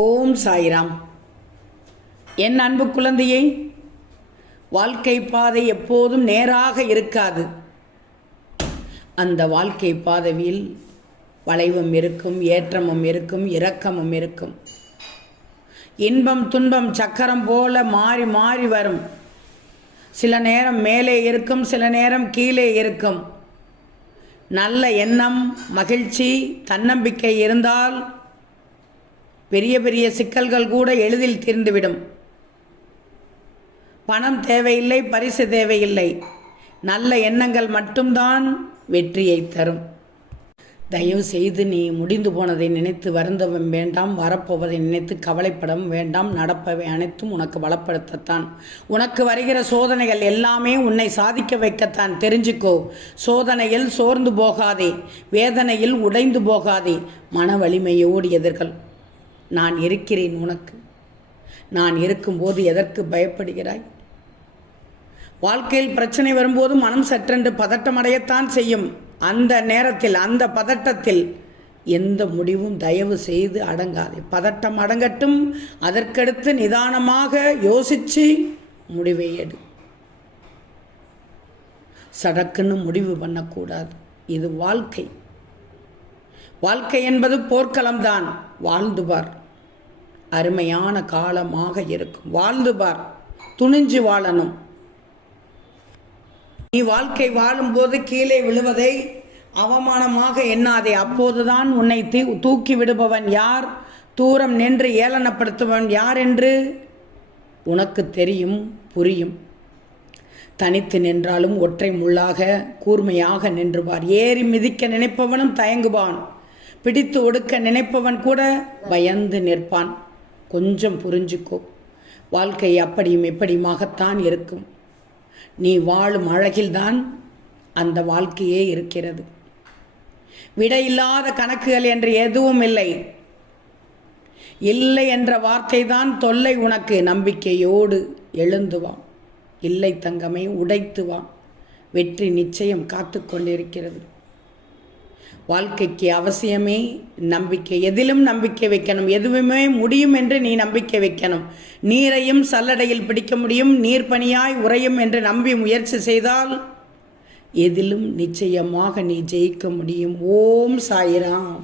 ஓம் சாய்ராம். என் அன்பு குழந்தையை, வாழ்க்கை பாதை எப்போதும் நேராக இருக்காது. அந்த வாழ்க்கை பாதையில் வளைவும் இருக்கும், ஏற்றமும் இருக்கும், இரக்கமும் இருக்கும். இன்பம் துன்பம் சக்கரம் போல மாறி மாறி வரும். சில நேரம் மேலே இருக்கும், சில நேரம் கீழே இருக்கும். நல்ல எண்ணம், மகிழ்ச்சி, தன்னம்பிக்கை இருந்தால் பெரிய பெரிய சிக்கல்கள் கூட எளிதில் தீர்ந்துவிடும். பணம் தேவையில்லை, பரிசு தேவையில்லை. நல்ல எண்ணங்கள் மட்டும்தான் வெற்றியை தரும். தயவு செய்து நீ முடிந்து போனதை நினைத்து வருந்தவும் வேண்டாம், வரப்போவதை நினைத்து கவலைப்படவும் வேண்டாம். நடப்பவை அனைத்தும் உனக்கு பலப்படுத்தத்தான். உனக்கு வருகிற சோதனைகள் எல்லாமே உன்னை சாதிக்க வைக்கத்தான். தெரிஞ்சுக்கோ. சோதனையில் சோர்ந்து போகாதே, வேதனையில் உடைந்து போகாதே. மன வலிமையோடு எதிர்கள். நான் இருக்கிறேன் உனக்கு. நான் இருக்கும்போது எதற்கு பயப்படுகிறாய்? வாழ்க்கையில் பிரச்சனை வரும்போது மனம் சற்றென்று பதட்டமடையத்தான் செய்யும். அந்த நேரத்தில், அந்த பதட்டத்தில் எந்த முடிவும் தயவு செய்து அடங்காதே. பதட்டம் அடங்கட்டும். அதற்கடுத்து நிதானமாக யோசித்து முடிவை எடு. சடக்குன்னு முடிவு பண்ணக்கூடாது. இது வாழ்க்கை. வாழ்க்கை என்பது போர்க்களம்தான். வாழ்ந்து பார். அருமையான காலமாக இருக்கும். வாழ்ந்து பார். துணிஞ்சு வாழணும். நீ வாழ்க்கை வாழும்போது கீழே விழுவதை அவமானமாக எண்ணாதே. அப்போதுதான் உன்னை தூக்கி விடுபவன் யார், தூரம் நின்று ஏளனப்படுத்துபவன் யார் என்று உனக்கு தெரியும், புரியும். தனித்து நின்றாலும் ஒற்றை முள்ளாக கூர்மையாக நின்றுவார். ஏறி மிதிக்க நினைப்பவனும் தயங்குவான். பிடித்து ஒடுக்க நினைப்பவன் கூட பயந்து நிற்பான். கொஞ்சம் புரிஞ்சுக்கோ. வாழ்க்கை அப்படியும் எப்படியுமாகத்தான் இருக்கும். நீ வாழும் அழகில்தான் அந்த வாழ்க்கையே இருக்கிறது. விடையில்லாத கணக்குகள் என்று எதுவும் இல்லை. இல்லை என்ற வார்த்தை தான் தொல்லை உனக்கு. நம்பிக்கையோடு எழுந்து வா. இல்லை தங்கமே, உடைத்து வா. வெற்றி நிச்சயம் காத்து கொண்டிருக்கிறது. வாழ்க்கைக்கு அவசியமே நம்பிக்கை. எதிலும் நம்பிக்கை வைக்கணும். எதுவுமே முடியும் என்று நீ நம்பிக்கை வைக்கணும். நீரையும் சல்லடையில் பிடிக்க முடியும், நீர் பனியாய் உறையும் என்று நம்பி முயற்சி செய்தால் எதிலும் நிச்சயமாக நீ ஜெயிக்க முடியும். ஓம் சாய்ராம்.